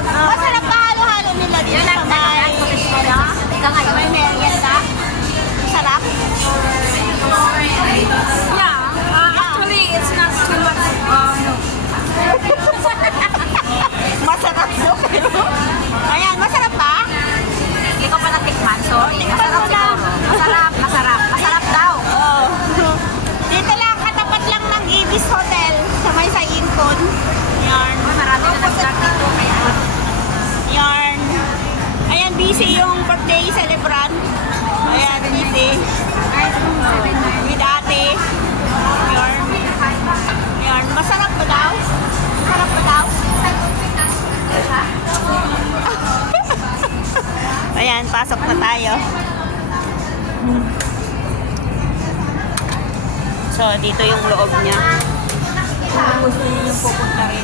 Masarap pa halo-halo nila dito sa may... Ika ngayon, may merienda. Sarap. Actually, it's not too much. Masarap daw, pero... Ayan, masarap ba? Hindi ko pa natikman, sorry. Tikman mo na. Masarap, masarap. Masarap daw. Oo. Dito lang, katapat lang ng Ibis Hotel sa may sa Incon. Yarn. Marami na nag-start dito. Kaya Yarn. Ayan, busy yung birthday celebrant. Ayan, busy. With ate. Yarn. Yarn. Masarap ba daw? Masarap ba daw? Ayan, pasok na tayo. So, dito yung loob niya. gusto niyo yung pupunta rin.